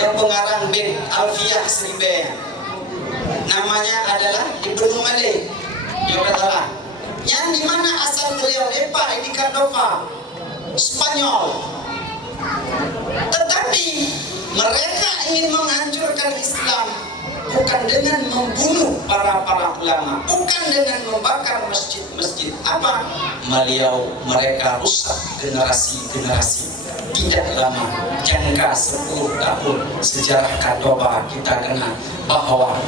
yang pengarang bait Alfiyah Seribe. Namanya adalah Ibnu Malik, yang dimana asal beliau di Cordova, Spanyol. Tetapi mereka ingin menghancurkan Islam bukan dengan membunuh para ulama, bukan dengan membakar masjid-masjid. Apa? Mereka rusak generasi-generasi. Tidak lama, jangka 10 tahun sejarah Cordova kita kenal bahwa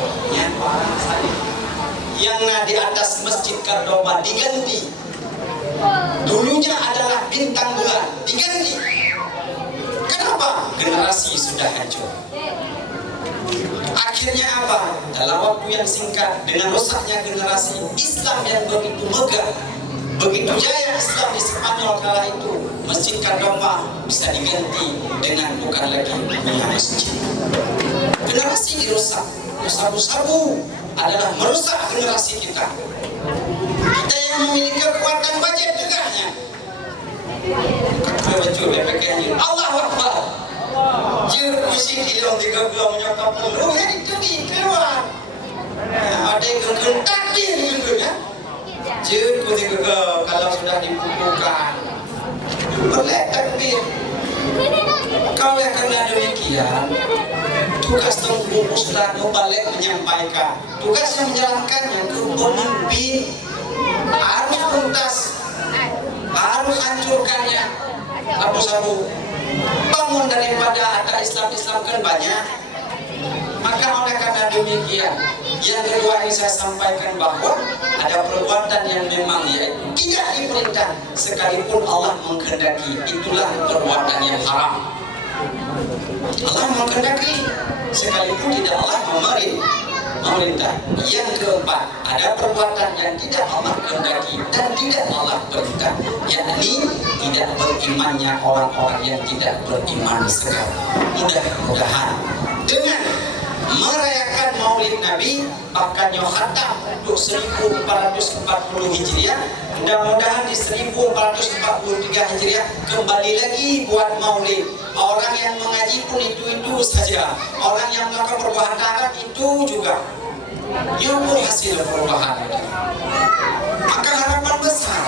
yang di atas masjid Cordova diganti. Dulunya adalah bintang bulan, diganti. Kenapa? Generasi sudah hancur. Akhirnya apa? Dalam waktu yang singkat, dengan rusaknya generasi, Islam yang begitu megah, begitu jaya Islam di Spanyol kala itu, Masjid Cordova bisa diganti dengan bukan lagi punya masjid. Generasi dirusak. Sabu-sabu adalah merusak generasi kita. Kita yang memiliki kekuatan wajib tegaknya. Allahu Akbar. Jika musik hilang di gagal menyokap peluh, ya itu keluar. Ada yang gentak dia gitu ya. Jika kalau sudah dipukulkan, boleh takbir. Kalau yang kena demikian, tugas tunggu Ustaz Mubalik menyampaikan, tugas yang menjalankannya itu pemimpin harus tuntas, harus hancurkannya sabu-sabu. Bangun daripada ada Islam kan banyak. Maka oleh karena demikian, yang kedua ini saya sampaikan bahwa ada perbuatan yang memang yaitu tidak diperintah sekalipun Allah menghendaki, itulah perbuatan yang haram. Allah menghendaki sekalipun tidak Allah memerintah. Yang keempat, ada perbuatan yang tidak Allah kehendaki dan tidak Allah perintah, yakni tidak berimannya orang-orang yang tidak beriman sekarang. Mudah-mudahan dengan merayakan Maulid Nabi, bahkan khatam untuk 1440 Hijriah, mudah-mudahan di 1443 Hijriah kembali lagi buat Maulid. Orang yang mengaji pun itu saja, orang yang melakukan perubahan darat itu juga pun hasil perubahan. Maka harapan besar,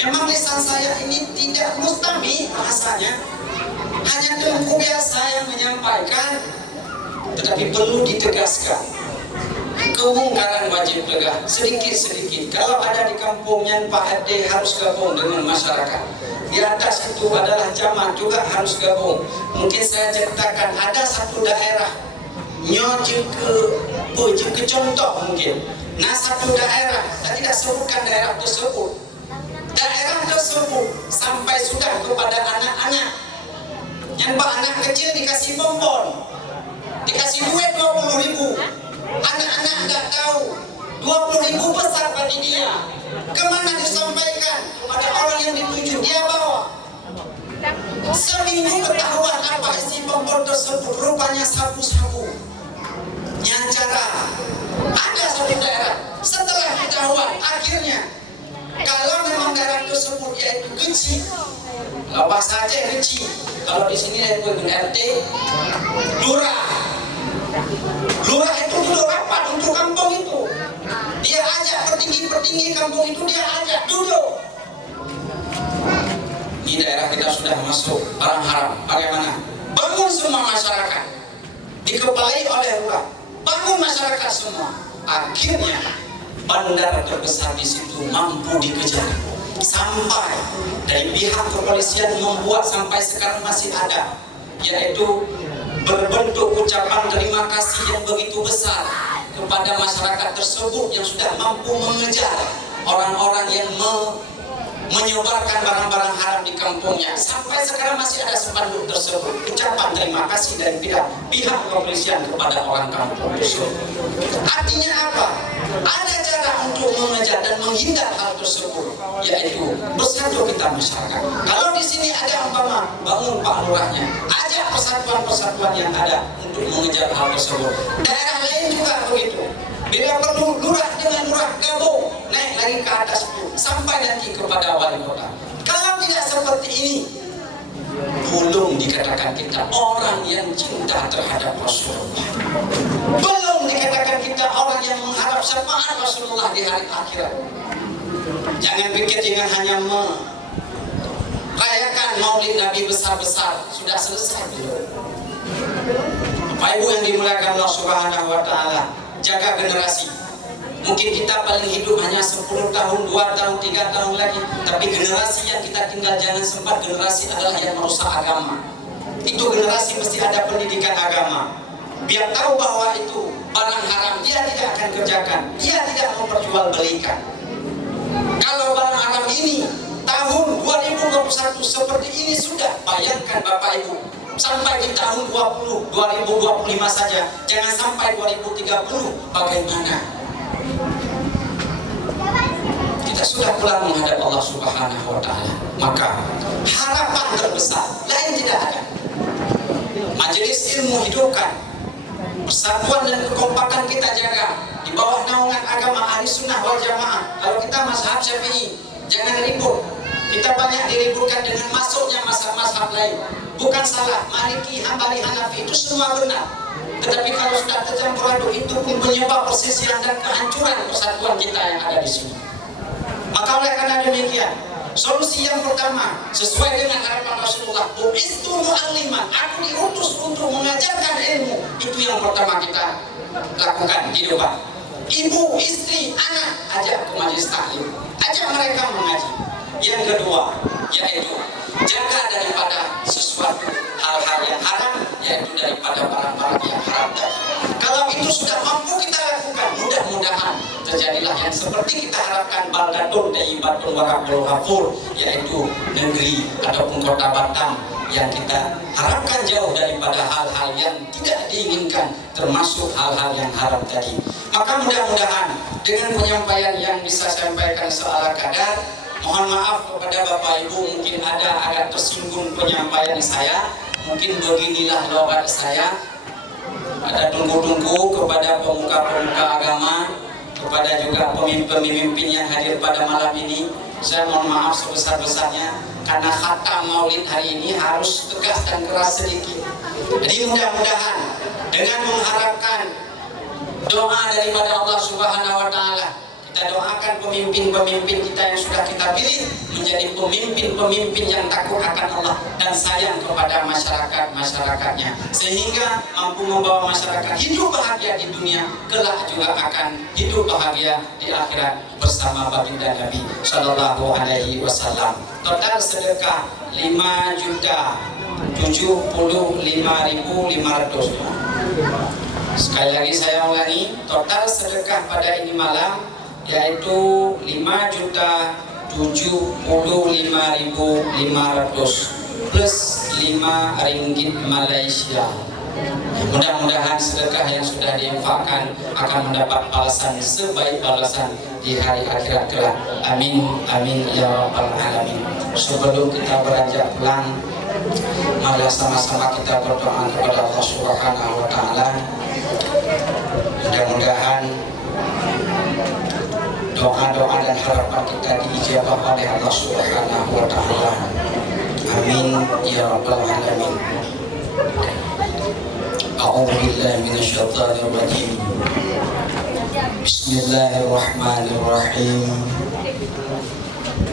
memang lisan saya ini tidak mustami bahasanya, hanya tengku biasa yang menyampaikan, tetapi perlu ditegaskan. Kemungkaran wajib tegak sedikit-sedikit. Kalau ada di kampungnya Pak RT harus gabung dengan masyarakat. Di atas itu adalah jamaah juga harus gabung. Mungkin saya ceritakan ada satu daerah ke contoh mungkin. Nah satu daerah, saya tidak sebutkan daerah tersebut. Daerah tersebut sampai sudah kepada anak-anak. Yang anak kecil dikasih bonbon, dikasih duit 20.000. Anak-anak nggak tahu 20.000 besar bagi dia. Kemana disampaikan? Kepada orang yang dituju, dia bawa. Seminggu ketahuan apa isi bonbon tersebut, rupanya sabu-sabu. Nyancara. Ada satu daerah, setelah ketahuan, akhirnya kalau memang daerah tersebut yaitu kecil, kalau bahasa aja kecil. Kalau di sini yaitu RT, lurah. Lurah itu duduk rapat untuk kampung itu. Dia ajak petinggi-petinggi kampung itu, dia ajak duduk. Di daerah kita sudah masuk barang haram. Bagaimana? Bangun semua masyarakat, dikepalai oleh lurah. Bangun masyarakat semua. Akhirnya bandar terbesar di situ mampu dikejar. Sampai dari pihak kepolisian membuat sampai sekarang masih ada, yaitu berbentuk ucapan terima kasih yang begitu besar kepada masyarakat tersebut yang sudah mampu mengejar orang-orang yang menyebarkan barang-barang haram di kampungnya. Sampai sekarang masih ada spanduk tersebut, ucapan terima kasih dari pihak kepolisian kepada orang kampung tersebut. Artinya apa? Ada cara untuk mengejar dan menghindar hal tersebut, yaitu bersatu kita masyarakat. Kalau di sini ada umpama bangun Pak Lurahnya, ajak persatuan-persatuan yang ada untuk mengejar hal tersebut. Daerah lain juga begitu. Bila perlu lurah dengan lurah gabung, naik lagi ke atas itu sampai nanti kepada wali kota. Kalau tidak seperti ini, Belum dikatakan kita orang yang cinta terhadap Rasulullah. Belum dikatakan kita orang yang mengharap syafaat Rasulullah di hari akhirat. Jangan pikir dengan hanya merayakan maulid Nabi besar-besar sudah selesai belum. Bapak Ibu yang dimuliakan Allah Subhanahu wa taala, jaga generasi. Mungkin kita paling hidup hanya 10 tahun, 2 tahun, 3 tahun lagi, tapi generasi yang kita tinggal jangan sempat generasi adalah yang merusak agama. Itu generasi mesti ada pendidikan agama. Biar tahu bahwa itu barang haram, dia tidak akan kerjakan, dia tidak memperjualbelikan. Kalau barang haram ini tahun 2021 seperti ini sudah, bayangkan Bapak Ibu, sampai di tahun 2025 saja, jangan sampai 2030, bagaimana? Kita sudah pulang menghadap Allah Subhanahu wa taala. Maka harapan terbesar lain tidak ada. Majelis ilmu hidupkan, persatuan dan kekompakan kita jaga di bawah naungan agama Ahli Sunnah wal Jamaah. Kalau kita mazhab Syafi'i, jangan ribut. Kita banyak diributkan dengan masuknya mazhab-mazhab lain. Bukan salah, Maliki, Hambali, Hanafi itu semua benar. Tetapi kalau sudah tercampur aduk, itu pun menyebabkan persisian dan kehancuran persatuan kita yang ada di sini. Maka oleh karena demikian, solusi yang pertama sesuai dengan harapan Rasulullah, "Bu'istu mu'alliman", aku diutus untuk mengajarkan ilmu. Itu yang pertama kita lakukan di depan. Ibu, istri, anak, ajak ke majelis taklim, ajak mereka mengaji. Yang kedua, yaitu jaga daripada sesuatu hal-hal yang haram, yaitu daripada barang-barang yang haram tadi. Kalau itu sudah mampu kita lakukan, mudah-mudahan terjadilah yang seperti kita harapkan, baldatun thayyibatun wa rabbul ghafur, yaitu negeri ataupun kota Batam yang kita harapkan jauh daripada hal-hal yang tidak diinginkan, termasuk hal-hal yang haram tadi. Maka mudah-mudahan dengan penyampaian yang bisa saya sampaikan seala kadar, mohon maaf kepada Bapak Ibu, mungkin ada agak tersinggung penyampaian saya. Mungkin beginilah logat saya. Ada tunggu-tunggu kepada pemuka-pemuka agama, kepada juga pemimpin-pemimpin yang hadir pada malam ini. Saya mohon maaf sebesar-besarnya karena khatam maulid hari ini harus tegas dan keras sedikit. Jadi mudah-mudahan dengan mengharapkan doa daripada Allah Subhanahu wa taala, kita doakan pemimpin-pemimpin kita yang sudah kita pilih menjadi pemimpin-pemimpin yang takut akan Allah dan sayang kepada masyarakatnya, sehingga mampu membawa masyarakat hidup bahagia di dunia, kelak juga akan hidup bahagia di akhirat bersama baginda Nabi Sallallahu Alaihi Wasallam. Total sedekah 5.075.500. Sekali lagi saya ulangi, total sedekah pada ini malam yaitu 5.075.500 plus 5 ringgit Malaysia. Mudah-mudahan sedekah yang sudah diinfakkan akan mendapat balasan sebaik balasan di hari akhirat kelak. Amin, amin ya rabbal alamin. Sebelum kita beranjak pulang, mari sama-sama kita berdoa kepada Allah Subhanahu wa taala. Mudah-mudahan doa-doa dan harapan kita diijabah oleh Allah Subhanahu wa taala. Amin ya rabbal alamin. A'udzu billahi minasyaitonir rajim. Bismillahirrahmanirrahim.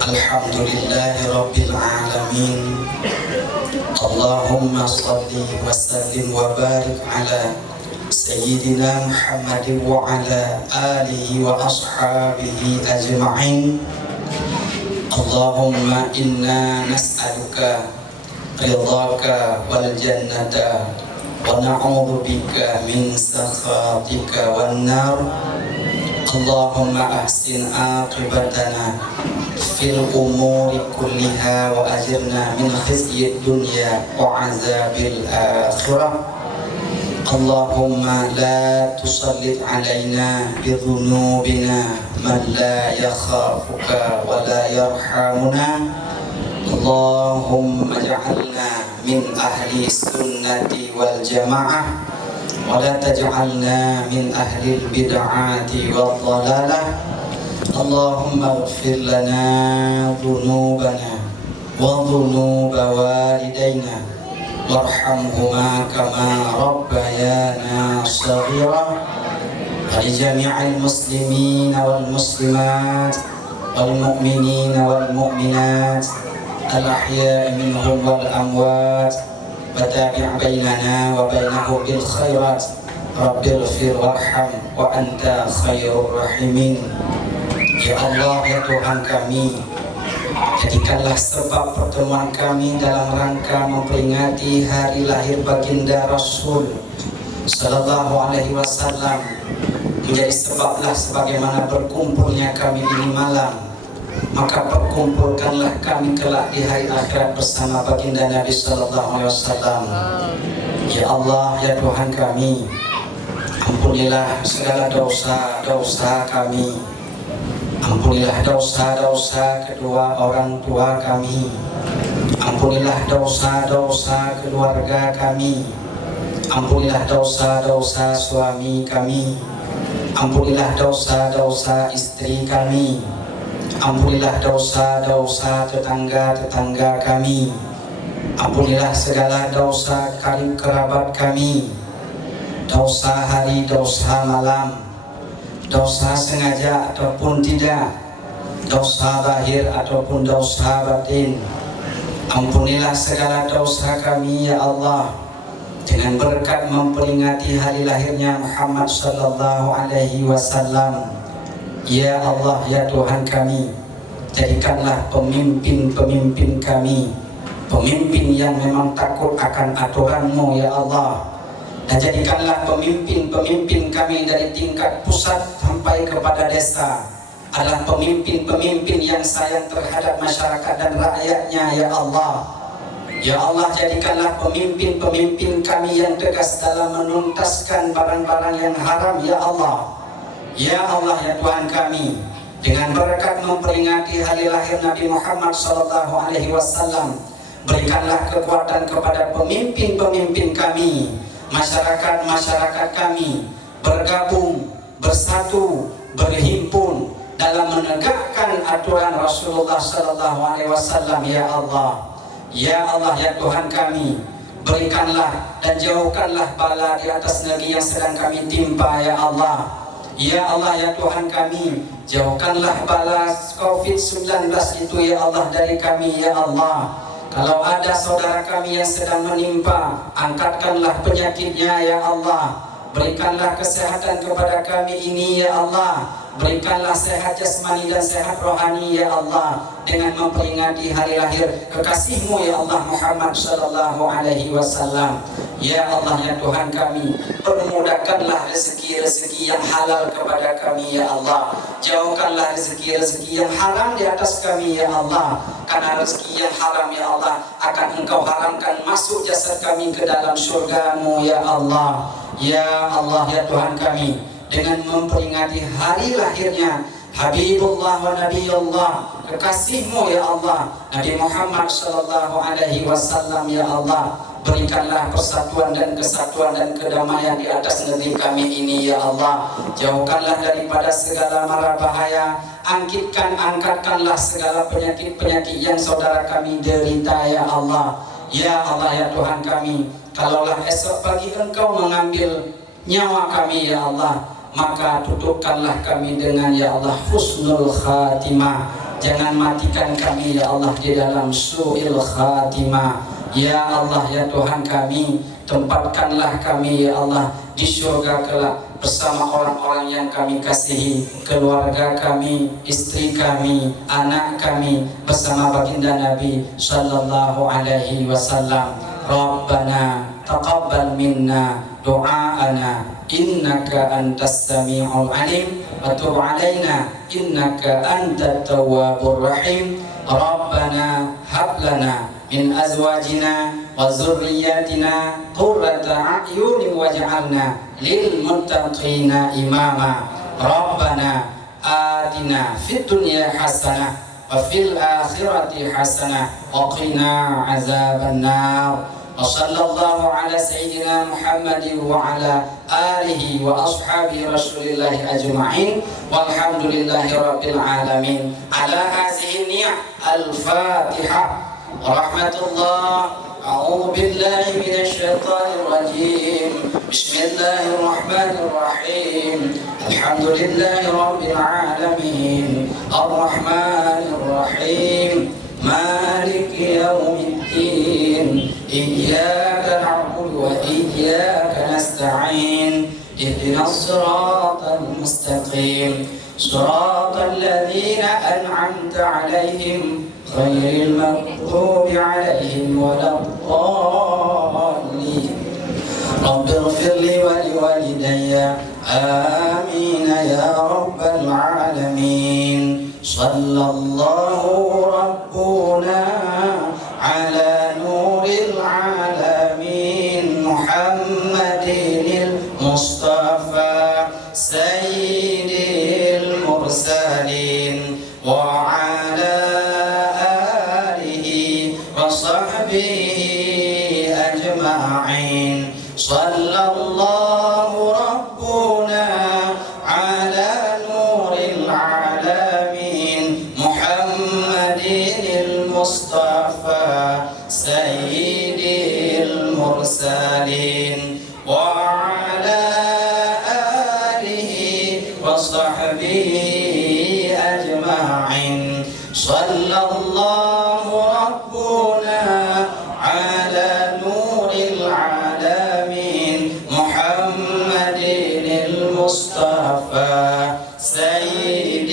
Alhamdulillahi rabbil alamin. Allahumma shalli wa sallim wa barik ala Sayyidina Muhammad wa ala alihi wa ashabihi ajma'in. Allahumma inna nas'aluka ridhaka wal jannata wa na'udzu bika min sakhatika wan nar. Allahumma ahsin aqibatana fil umuri kulliha wa ajirna min khizyid dunya wa azabil akhirah. Allahumma la tusallit alaina bidhunubina man la yakhafuka wa la yarhamuna. Allahumma ja'alna min ahli sunnati wal jamaah wa la taj'alna min ahli bid'ati wal dhalalah. Allahumma ighfir lana dhunubana وذنوب والدينا وارحمهما كما ربيانا صغيرا ولجميع المسلمين والمسلمات والمؤمنين والمؤمنات الأحياء منهم والأموات وتابع بيننا وبينهم بالخيرات رب اغفر وارحم وأنت خير الراحمين. Ya Allah, ya Tuhan kami, jadikanlah sebab pertemuan kami dalam rangka memperingati hari lahir baginda Rasul Sallallahu Alaihi Wasallam menjadi sebablah sebagaimana berkumpulnya kami ini malam, maka perkumpulkanlah kami kelak di hari akhirat bersama baginda Nabi Sallallahu Alaihi Wasallam. Ya Allah, ya Tuhan kami, ampunilah segala dosa-dosa kami. Ampunilah dosa-dosa kedua orang tua kami. Ampunilah dosa-dosa keluarga kami. Ampunilah dosa-dosa suami kami. Ampunilah dosa-dosa istri kami. Ampunilah dosa-dosa tetangga-tetangga kami. Ampunilah segala dosa karib kerabat kami. Dosa hari, dosa malam, dosa sengaja ataupun tidak, dosa zahir ataupun dosa batin. Ampunilah segala dosa kami ya Allah, dengan berkat memperingati hari lahirnya Muhammad sallallahu alaihi wasallam. Ya Allah, ya Tuhan kami, jadikanlah pemimpin-pemimpin kami pemimpin yang memang takut akan aturan-Mu ya Allah. Dan jadikanlah pemimpin-pemimpin kami dari tingkat pusat sampai kepada desa adalah pemimpin-pemimpin yang sayang terhadap masyarakat dan rakyatnya ya Allah. Ya Allah, jadikanlah pemimpin-pemimpin kami yang tegas dalam menuntaskan barang-barang yang haram ya Allah. Ya Allah, ya Tuhan kami, dengan berkat memperingati hari lahir Nabi Muhammad SAW, berikanlah kekuatan kepada pemimpin-pemimpin kami, masyarakat-masyarakat kami bergabung, bersatu, berhimpun dalam menegakkan aturan Rasulullah sallallahu alaihi wasallam ya Allah. Ya Allah, ya Tuhan kami, berikanlah dan jauhkanlah bala di atas negeri yang sedang kami timpa ya Allah. Ya Allah, ya Tuhan kami, jauhkanlah bala COVID-19 itu ya Allah dari kami ya Allah. Kalau ada saudara kami yang sedang menimpa, angkatkanlah penyakitnya ya Allah. Berikanlah kesehatan kepada kami ini ya Allah. Berikanlah sehat jasmani dan sehat rohani ya Allah, dengan memperingati hari lahir kekasih-Mu ya Allah Muhammad sallallahu alaihi wasallam. Ya Allah, ya Tuhan kami, permudahkanlah rezeki-rezeki yang halal kepada kami ya Allah. Jauhkanlah rezeki-rezeki yang haram di atas kami ya Allah. Karena rezeki yang haram ya Allah akan Engkau haramkan masuk jasad kami ke dalam surga-Mu ya Allah. Ya Allah, ya Tuhan kami, dengan memperingati hari lahirnya Habibullah wa Nabiyullah, kekasih-Mu ya Allah, Nabi Muhammad sallallahu alaihi wasallam ya Allah. Berikanlah persatuan dan kesatuan dan kedamaian di atas negeri kami ini ya Allah. Jauhkanlah daripada segala mara bahaya. Angkatkanlah segala penyakit-penyakit yang saudara kami derita ya Allah. Ya Allah, ya Tuhan kami, kalaulah esok pagi Engkau mengambil nyawa kami ya Allah, maka tutupkanlah kami dengan ya Allah husnul khatimah. Jangan matikan kami ya Allah di dalam su'il khatimah. Ya Allah, ya Tuhan kami, tempatkanlah kami ya Allah di surga kelak bersama orang-orang yang kami kasihi, keluarga kami, istri kami, anak kami, bersama baginda Nabi sallallahu alaihi wasallam. Rabbana taqabbal minna du'aana innaka antas sami'ul alim wa tub alaina innaka antat tawwabur rahim. Rabbana hab lana min azwajina wa zurriyyatina qurrata a'yunin waj'alna lil muttaqina imama. Rabbana atina fid dunya hasanah wa fil akhirati hasanah wa qina azaban nar. Wa sallallahu ala sayyidina Muhammadin wa ala alihi wa ashabi rasulillahi ajma'in walhamdulillahi rabbil alamin. Ala hazihi niyah al-Fatihah. rahmatullah. A'udzu billahi minasyaitonir rajim. Bismillahirrahmanirrahim. Alhamdulillahi rabbil alamin. Arrahmanir rahim. Maliki yaumiddin. Iyyaka na'budu wa iyyaka nasta'in. Ihdinas siratal mustaqim. Siratal ladzina an'amta 'alaihim غير المغضوب عليهم ولا الضالين. رب اغفر لي ولوالدي آمين يا رب العالمين. صلى الله ربنا على نور العالمين محمد المصطفى سيد المرسلين وعلى وصحبه أجمعين. صلى الله ربنا على نور العالمين محمد المصطفى سيد المرسلين وعلى آله وصحبه أجمعين. صلى الله ربنا على نور العالمين محمد المصطفى سيد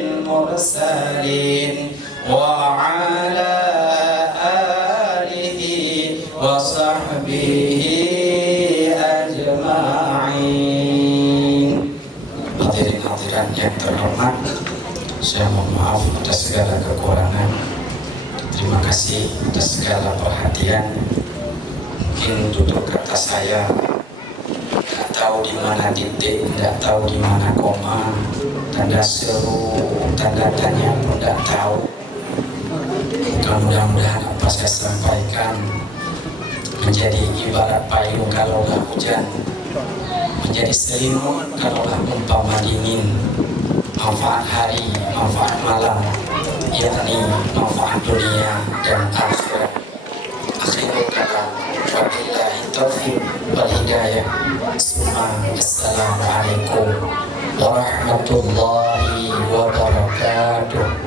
المرسلين وعلى آله وصحبه أجمعين. Hadirin hadirat yang terhormat, saya mohon maaf atas segala kekurangan. Terima kasih atas segala perhatian. Mungkin tutur kata saya tidak tahu di mana titik, tidak tahu di mana koma, tanda seru, tanda tanya pun tidak tahu. Mudah-mudahan apa saya sampaikan menjadi ibarat payung kalaulah hujan, menjadi selimut kalaulah umpama dingin, manfaat hari, manfaat malam, yakni manfaat dunia dan akhirat. Akhirul kalam, wabillahi taufiq wal hidayah. Assalamualaikum warahmatullahi wabarakatuh.